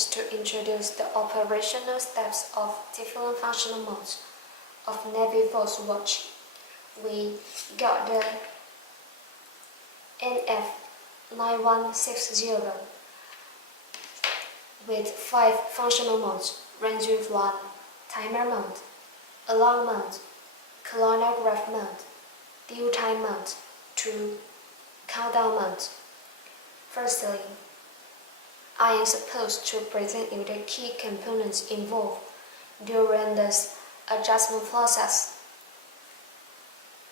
seconds to introduce the operational steps of different functional modes of Naviforce Watch. We got the NF9160 with 5 functional modes ranging from timer mode, alarm mode, chronograph mode, due time mode to countdown mode. Firstly, I am supposed to present you the key components involved during this adjustment process.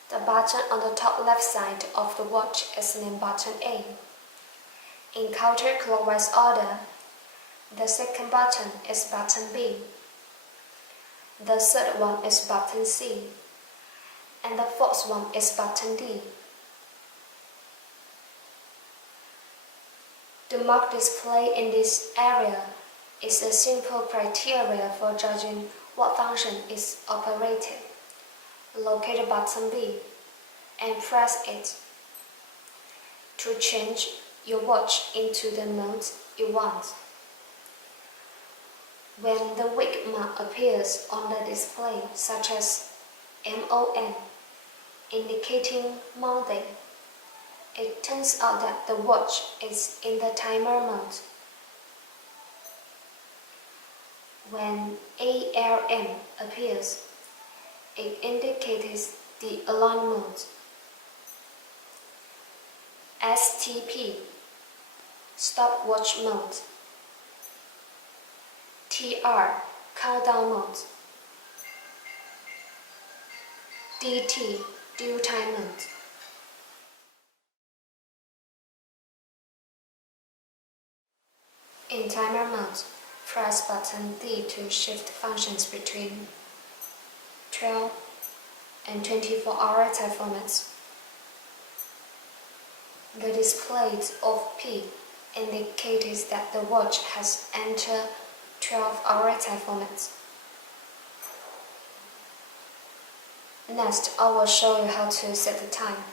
The button on the top left side of the watch is named button A. In counterclockwise order, the second button is button B. The third one is button C. And the fourth one is button D. The mark display in this area is a simple criteria for judging what function is operated. Locate button B and press it to change your watch into the mode you want. When the week mark appears on the display, such as MON, indicating Monday, it turns out that the watch is in the timer mode. When ALM appears, it indicates the alarm mode. STP, stopwatch mode. TR, countdown mode. DT, due time mode. In timer mode, press button D to shift functions between 12 and 24-hour time formats. The display of P indicates that the watch has entered 12-hour time formats. Next, I will show you how to set the time,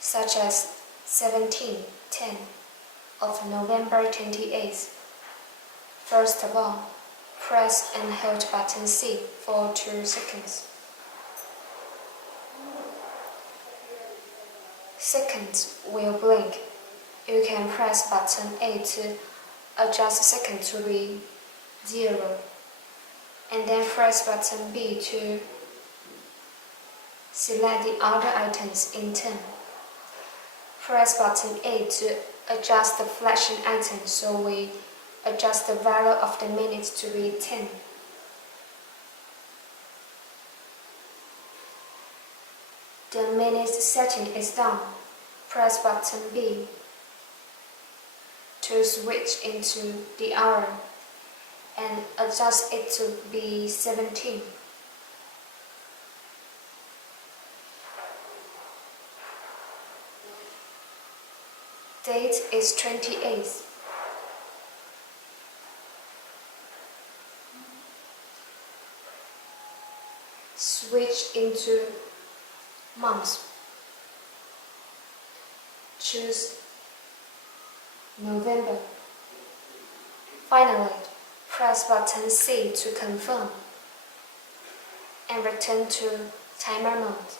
such as 17:10 of November 28th. First of all, press and hold button C for 2 seconds. Seconds will blink. You can press button A to adjust second to be 0, and then press button B to select the other items in turn. Press button A to adjust the flashing item, so we adjust the value of the minutes to be 10. The minute setting is done. Press button B to switch into the hour and adjust it to be 17. Date is 28th. Switch into month. Choose November. Finally, press button C to confirm and return to timer mode.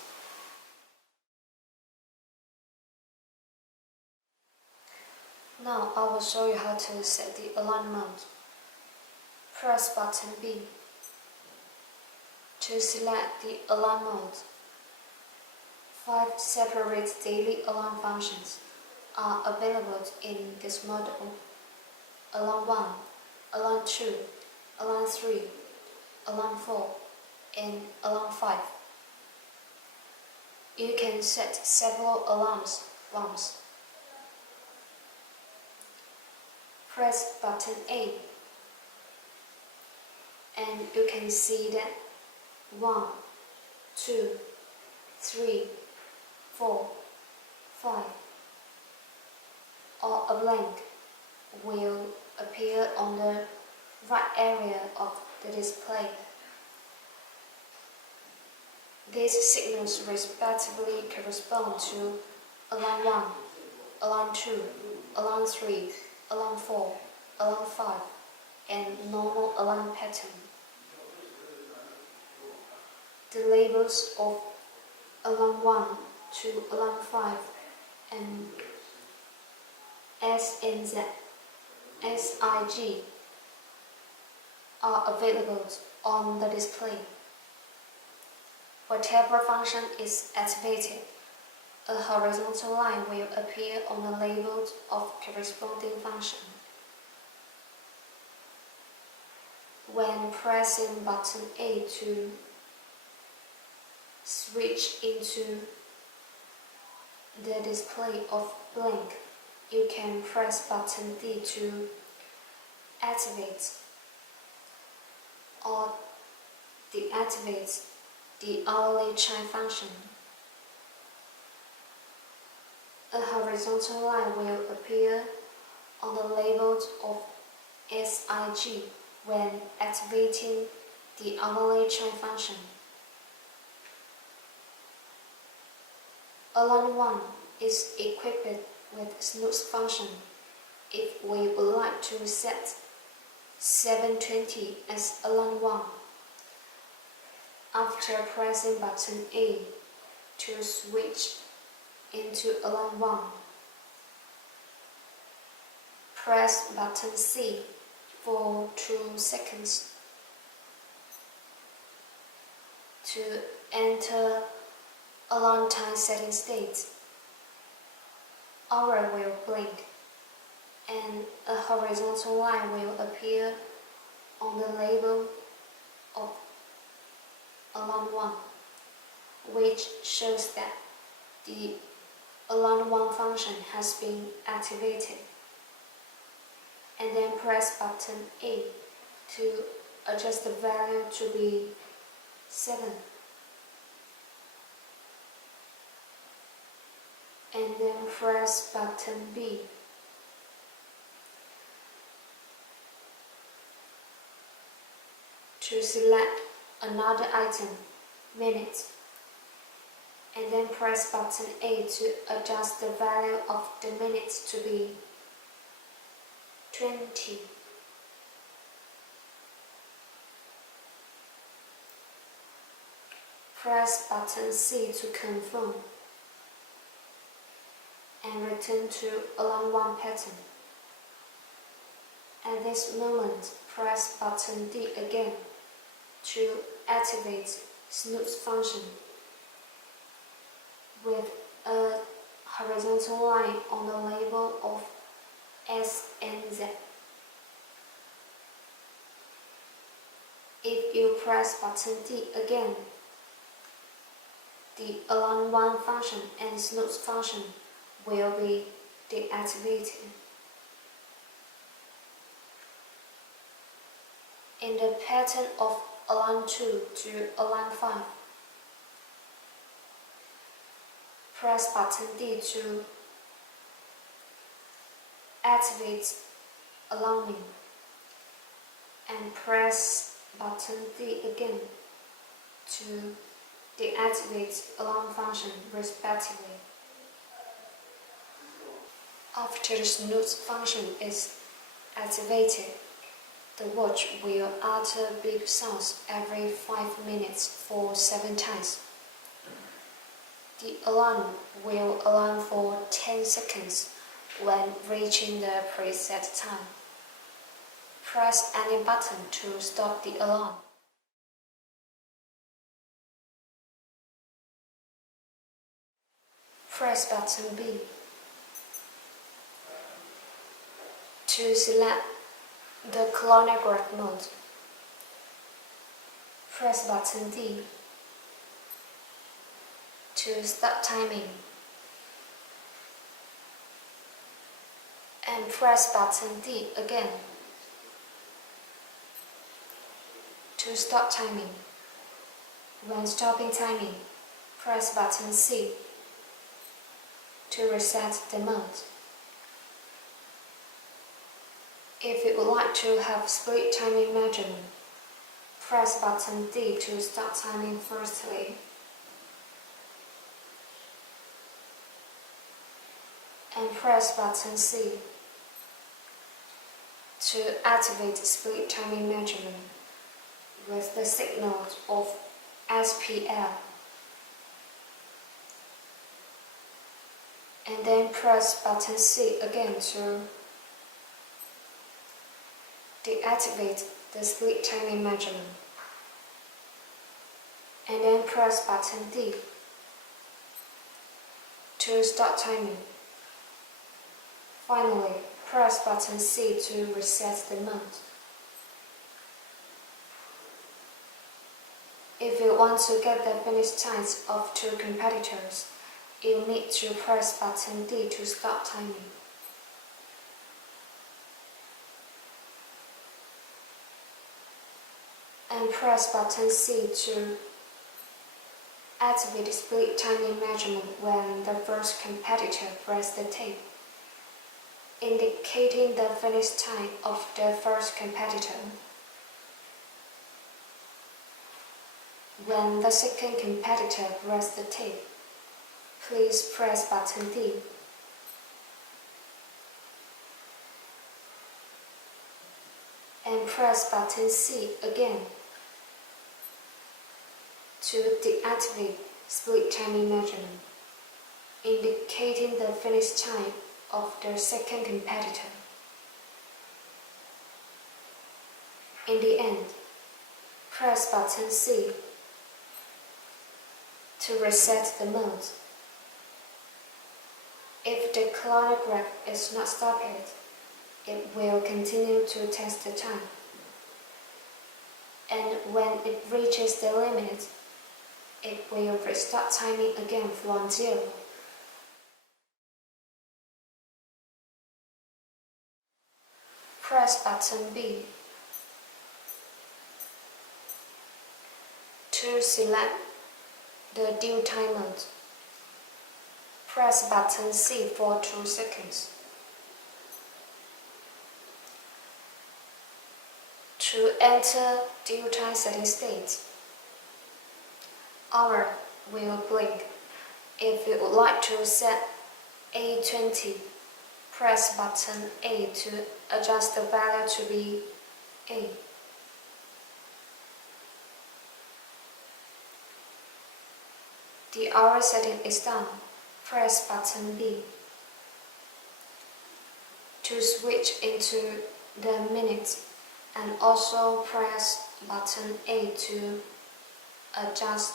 Now I will show you how to set the alarm mode. Press button B to select the alarm mode. 5 separate daily alarm functions are available in this model: Alarm 1, Alarm 2, Alarm 3, Alarm 4, and Alarm 5. You can set several alarms once. Press button A, and you can see that 1, 2, 3, 4, 5, or a blank will appear on the right area of the display. These signals respectively correspond to Alarm 1, Alarm 2, Alarm 3, Alarm 4, Alarm 5, and normal alarm pattern. The labels of alarm 1 to alarm 5 and S and Z, SIG are available on the display. Whatever function is activated, a horizontal line will appear on the label of corresponding function. When pressing button A to switch into the display of blank, you can press button D to activate or deactivate the hourly chime function. A horizontal line will appear on the label of SIG when activating the hourly chime function. Alarm 1 is equipped with snooze function. If we would like to set 7:20 as alarm 1, after pressing button A to switch into alarm 1, press button C for 2 seconds to enter alarm time setting state. Hour will blink and a horizontal line will appear on the label of alarm 1, which shows that the alarm 1 function has been activated. And then press button A to adjust the value to be 7. And then press button B to select another item, minutes, and then press button A to adjust the value of the minutes to be 20. Press button C to confirm and return to alarm 1 pattern. At this moment, press button D again to activate snooze function with a horizontal line on the label of S and Z. If you press button D again, the alarm 1 function and snooze function will be deactivated. In the pattern of alarm 2 to alarm 5, press button D to activate alarming and press button D again to deactivate alarm function respectively. After the snooze function is activated, the watch will utter beep sounds every 5 minutes for 7 times. The alarm will alarm for 10 seconds when reaching the preset time. Press any button to stop the alarm. Press button B to select the chronograph mode. Press button D to start timing and press button D again to start timing. When stopping timing, press button C to reset the mode. If you would like to have split timing measurement, press button D to start timing firstly. And press button C To activate split timing measurement with the signal of SPL, and then press button C again to deactivate the split timing measurement, and then press button D to start timing. Finally, press button C to reset the mode. If you want to get the finish times of two competitors, you need to press button D to start timing. And press button C to activate split timing measurement when the first competitor presses the tape, indicating the finish time of the first competitor. When the second competitor presses the tape, please press button D. And press button C again to deactivate split timing measurement, indicating the finish time of the second competitor. In the end, press button C to reset the mode. If the chronograph is not stopped, it will continue to test the time. And when it reaches the limit, it will restart timing again from 0. Press button B to select the due time mode. Press button C for 2 seconds. To enter due time setting state, hour will blink. If you would like to set A20, press button A to adjust the value to be A. The hour setting is done. Press button B. To switch into the minutes, and also press button A to adjust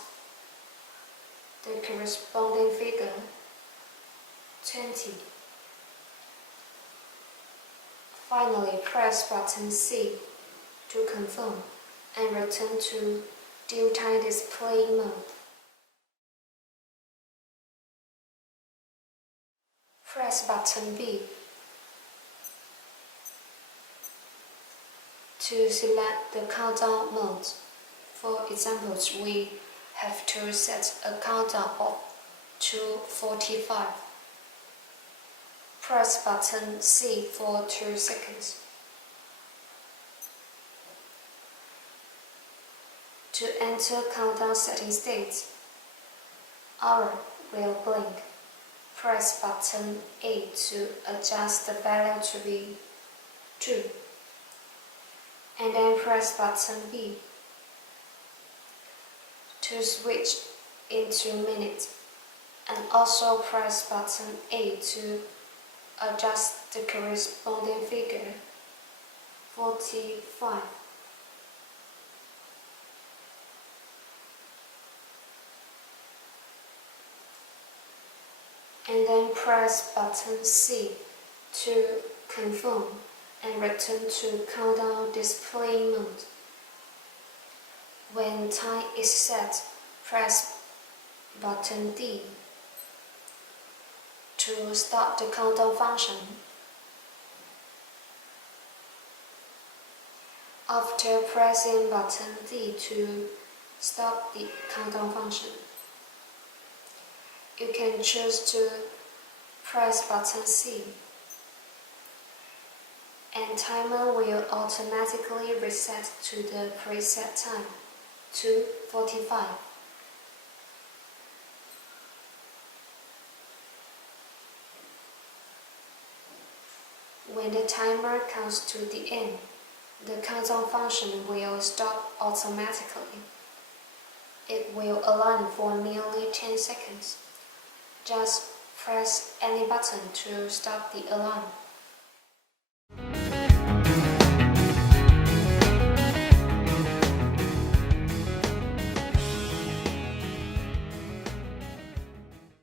the corresponding figure 20. Finally, press button C to confirm and return to due time display mode. Press button B to select the countdown mode. For examples, we have to set a countdown of 2:45. Press button C for 2 seconds. To enter countdown setting state, hour will blink. Press button A to adjust the value to be 2. And then press button B to switch into minutes, and also press button A to adjust the corresponding figure 45. And then press button C to confirm and return to countdown display mode. When time is set, press button D to start the countdown function. After pressing button D to stop the countdown function, you can choose to press button C, and timer will automatically reset to the preset time, 2:45. When the timer counts to the end, the countdown function will stop automatically. It will align for nearly 10 seconds. Just press any button to stop the alarm.